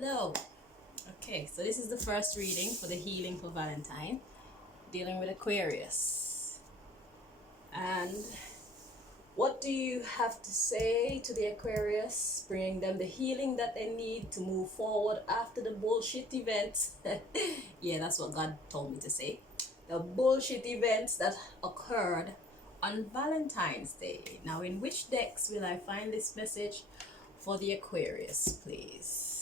Hello. Okay, so this is the first reading for the healing for Valentine, dealing with Aquarius. And what do you have to say to the Aquarius, bringing them the healing that they need to move forward after the bullshit events? Yeah, that's what God told me to say. The bullshit events that occurred on Valentine's Day. Now, in which decks will I find this message for the Aquarius, please?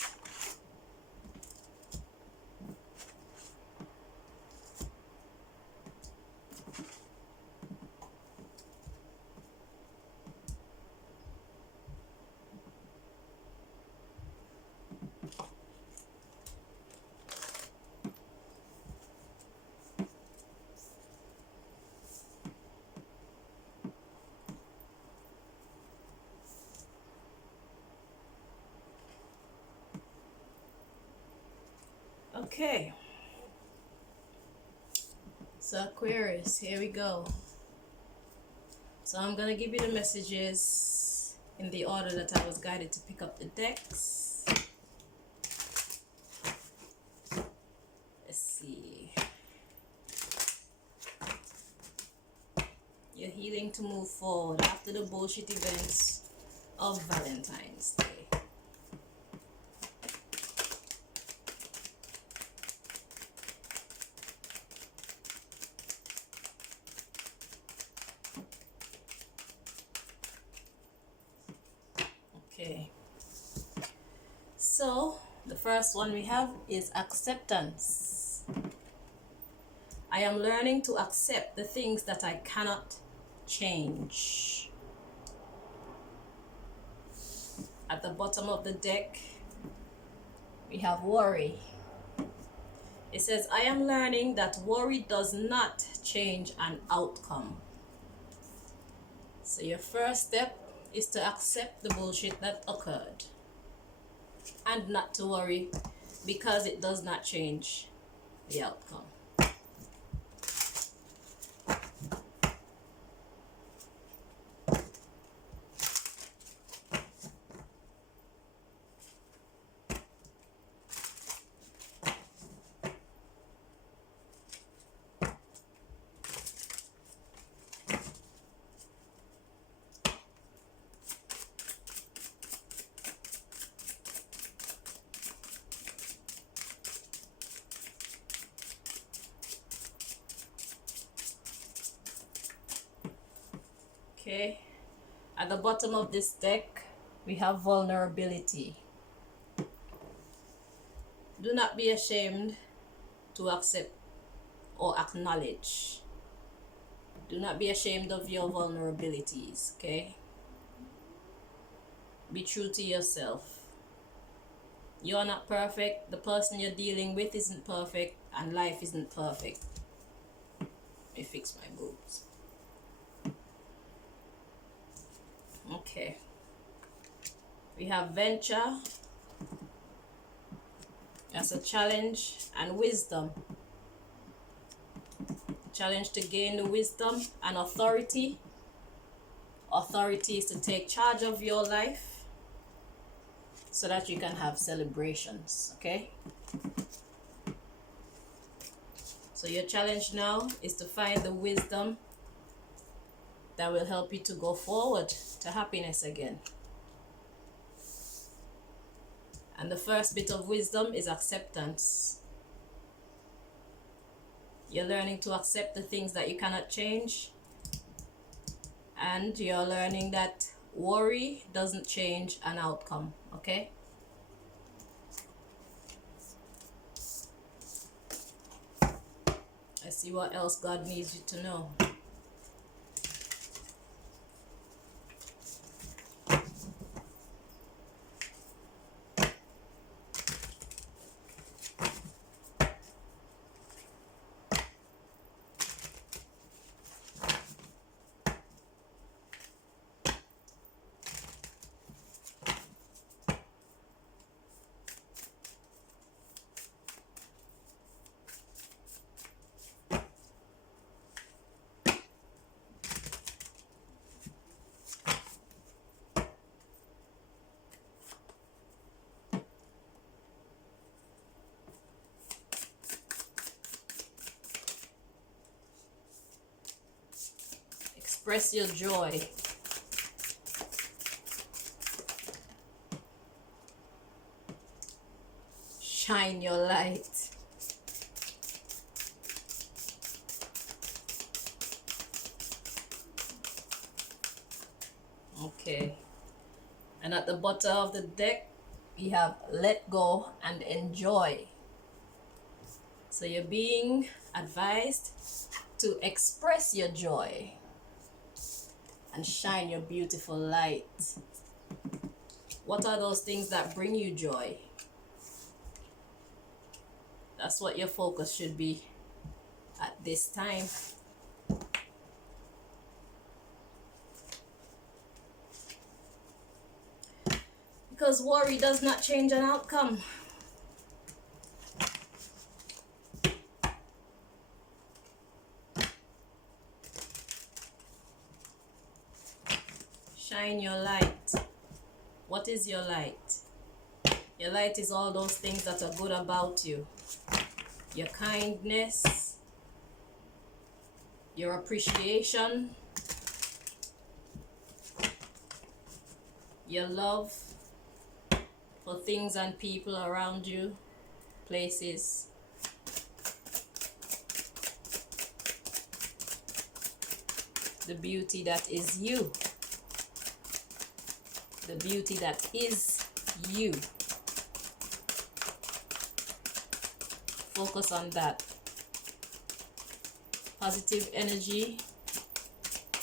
Okay, so Aquarius, here we go. So I'm gonna give you the messages in the order that I was guided to pick up the decks. Let's see. You're healing to move forward after the bullshit events of Valentine's Day. Okay, so the first one we have is acceptance. I am learning to accept the things that I cannot change. At the bottom of the deck, we have worry. It says, I am learning that worry does not change an outcome. So your first step is to accept the bullshit that occurred and not to worry, because it does not change the outcome. Okay, at the bottom of this deck, we have vulnerability. Do not be ashamed to accept or acknowledge. Do not be ashamed of your vulnerabilities, okay? Be true to yourself. You're not perfect. The person you're dealing with isn't perfect, and life isn't perfect. Let me fix my boobs. Okay, we have venture as a challenge and wisdom. Challenge to gain the wisdom and authority. Authority is to take charge of your life so that you can have celebrations, okay? So your challenge now is to find the wisdom that will help you to go forward to happiness again. And the first bit of wisdom is acceptance. You're learning to accept the things that you cannot change. And you're learning that worry doesn't change an outcome, okay? Let's see what else God needs you to know. Express your joy. Shine your light. Okay. And at the bottom of the deck, we have let go and enjoy. So you're being advised to express your joy and shine your beautiful light. What are those things that bring you joy? That's what your focus should be at this time. Because worry does not change an outcome. Shine your light. What is your light? Your light is all those things that are good about you. Your kindness, your appreciation, your love for things and people around you, places. The beauty that is you. The beauty that is you. Focus on that. Positive energy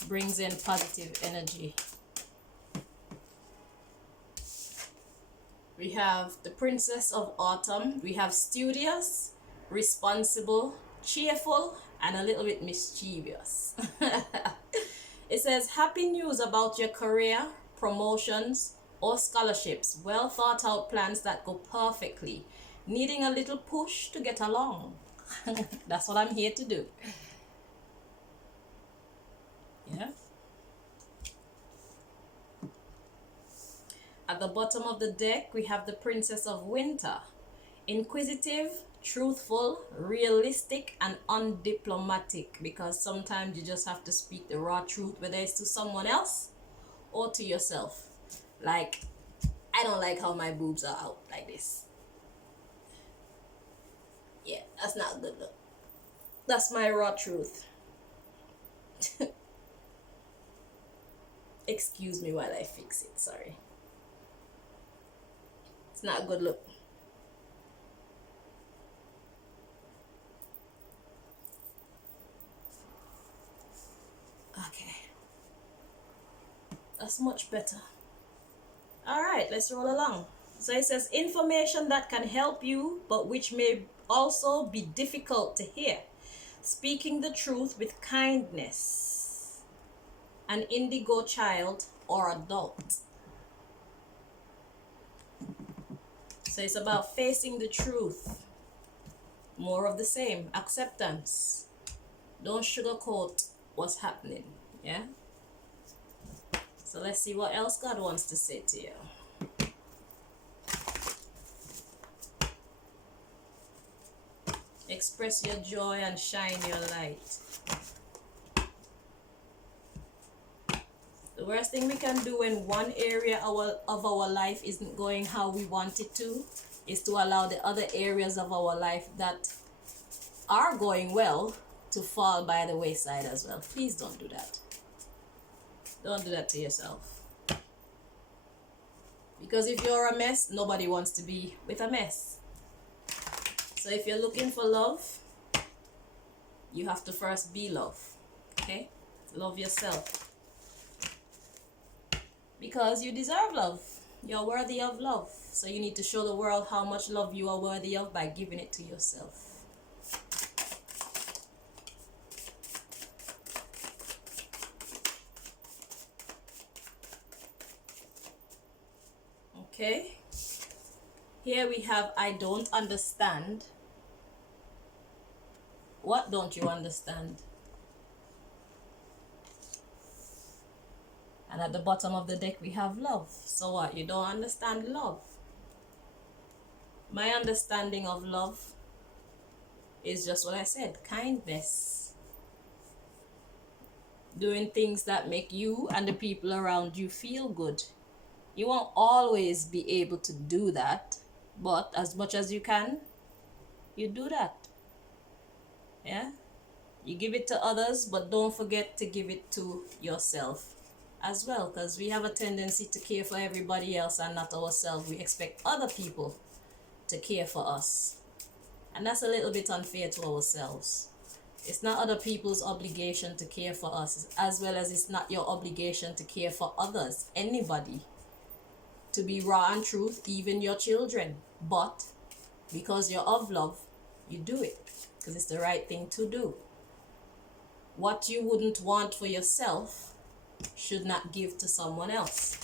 brings in positive energy. We have the Princess of Autumn. We have studious, responsible, cheerful, and a little bit mischievous. It says, happy news about your career, promotions, or scholarships. Well thought out plans that go perfectly. Needing a little push to get along. That's what I'm here to do. Yeah. At the bottom of the deck, we have the Princess of Winter. Inquisitive, truthful, realistic, and undiplomatic. Because sometimes you just have to speak the raw truth, whether it's to someone else or to yourself. Like, I don't like how my boobs are out like this. Yeah, that's not a good look. That's my raw truth. Excuse me while I fix it, sorry. It's not a good look. Okay. That's much better. Alright, let's roll along. So it says, information that can help you, but which may also be difficult to hear. Speaking the truth with kindness. An indigo child or adult. So it's about facing the truth. More of the same. Acceptance. Don't sugarcoat what's happening. Yeah? So let's see what else God wants to say to you. Express your joy and shine your light. The worst thing we can do when one area of our life isn't going how we want it to is to allow the other areas of our life that are going well to fall by the wayside as well. Please don't do that. Don't do that to yourself. Because if you're a mess, nobody wants to be with a mess. So if you're looking for love, you have to first be love. Okay? Love yourself. Because you deserve love. You're worthy of love. So you need to show the world how much love you are worthy of by giving it to yourself. Okay? Here we have, I don't understand. What don't you understand? And at the bottom of the deck we have love. So what? You don't understand love? My understanding of love is just what I said. Kindness. doing things that make you and the people around you feel good. You won't always be able to do that, but as much as you can, you do that. Yeah? You give it to others, but don't forget to give it to yourself as well, because we have a tendency to care for everybody else and not ourselves. We expect other people to care for us, and that's a little bit unfair to ourselves. It's not other people's obligation to care for us, as well as it's not your obligation to care for others, anybody. To be raw and truth, even your children. But because you're of love, you do it because it's the right thing to do. What you wouldn't want for yourself should not give to someone else.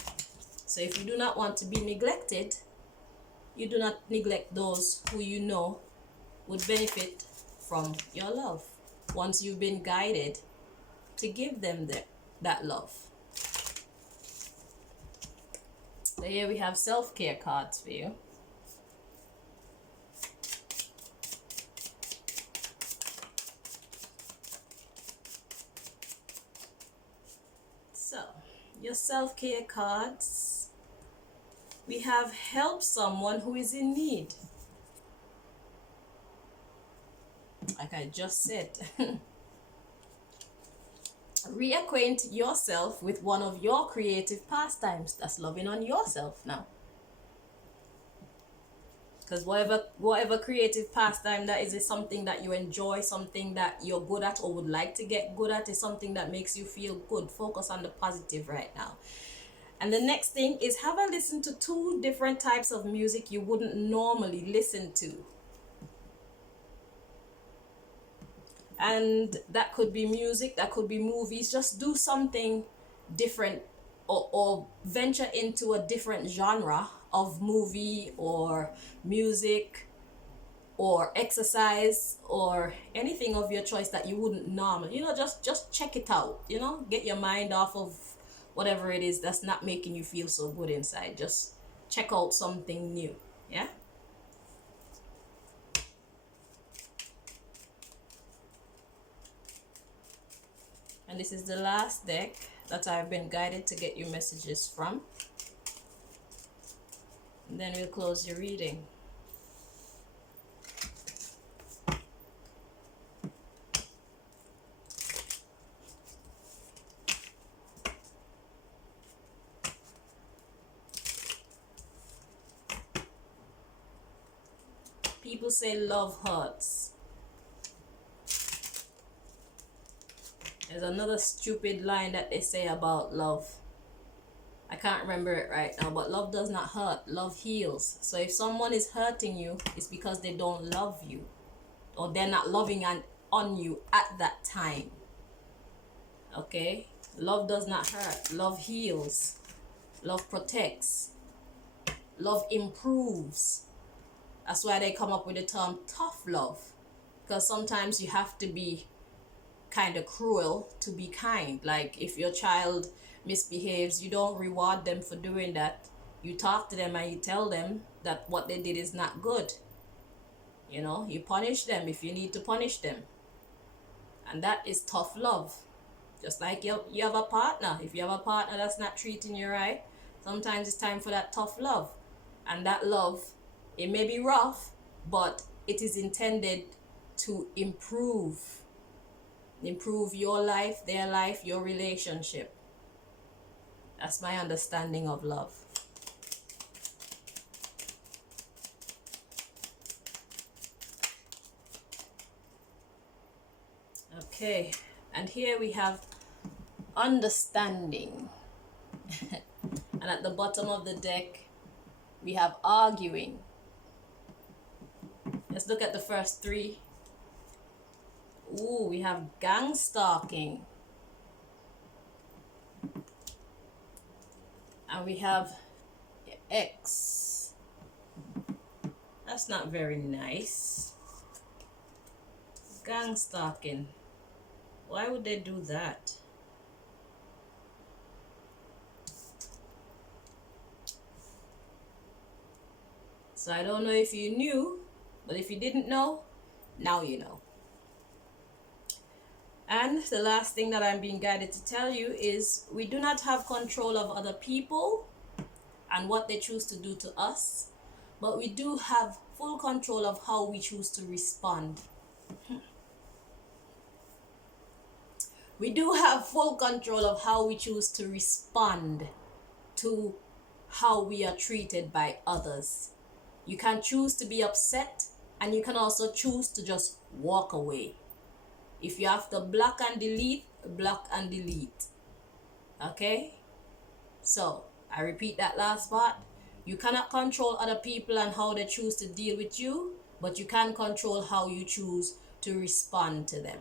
So if you do not want to be neglected, you do not neglect those who you know would benefit from your love once you've been guided to give them that love. So here we have self-care cards for you. So, your self-care cards. We have help someone who is in need. Like I just said. Reacquaint yourself with one of your creative pastimes. That's loving on yourself now. Because whatever creative pastime that is something that you enjoy, something that you're good at or would like to get good at, is something that makes you feel good. Focus on the positive right now. And the next thing is have a listen to 2 different types of music you wouldn't normally listen to. And that could be music, that could be movies. Just do something different, or venture into a different genre of movie or music or exercise or anything of your choice that you wouldn't normally, just check it out, get your mind off of whatever it is that's not making you feel so good inside. Just check out something new. Yeah. And this is the last deck that I've been guided to get you messages from. And then we'll close your reading. People say love hurts. There's another stupid line that they say about love. I can't remember it right now, but love does not hurt. Love heals. So if someone is hurting you, it's because they don't love you, or they're not loving on you at that time. Okay? Love does not hurt. Love heals. Love protects. Love improves. That's why they come up with the term tough love. Because sometimes you have to be kind of cruel to be kind. Like if your child misbehaves, you don't reward them for doing that. You talk to them and you tell them that what they did is not good. You punish them if you need to punish them. And that is tough love. Just like you have a partner. If you have a partner that's not treating you right, sometimes it's time for that tough love. And that love, it may be rough, but it is intended to improve your life, their life, your relationship. That's my understanding of love. Okay, and here we have understanding. And at the bottom of the deck, we have arguing. Let's look at the first 3. Ooh, we have gang stalking. And we have X. That's not very nice. Gang stalking. Why would they do that? So I don't know if you knew, but if you didn't know, now you know. And the last thing that I'm being guided to tell you is we do not have control of other people and what they choose to do to us, but we do have full control of how we choose to respond. We do have full control of how we choose to respond to how we are treated by others. You can choose to be upset, and you can also choose to just walk away. If you have to block and delete, block and delete. Okay? So, I repeat that last part. You cannot control other people and how they choose to deal with you, but you can control how you choose to respond to them.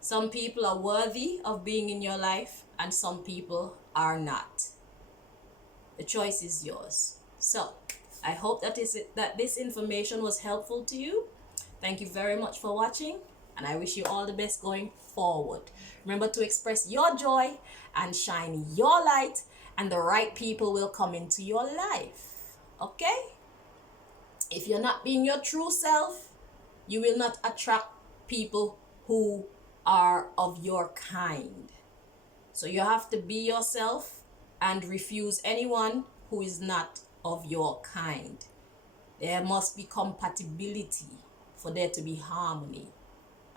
Some people are worthy of being in your life, and some people are not. The choice is yours. So, I hope that this information was helpful to you. Thank you very much for watching, and I wish you all the best going forward. Remember to express your joy and shine your light, and the right people will come into your life. Okay? If you're not being your true self, you will not attract people who are of your kind. So you have to be yourself and refuse anyone who is not of your kind. There must be compatibility for there to be harmony.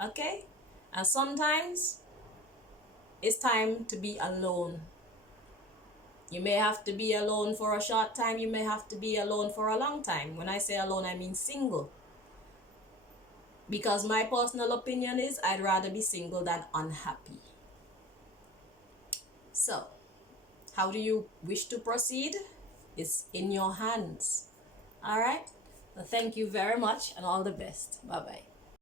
Okay? And sometimes it's time to be alone. You may have to be alone for a short time. You may have to be alone for a long time. When I say alone, I mean single. Because my personal opinion is I'd rather be single than unhappy. So, how do you wish to proceed? It's in your hands. All right? Well, thank you very much and all the best. Bye-bye.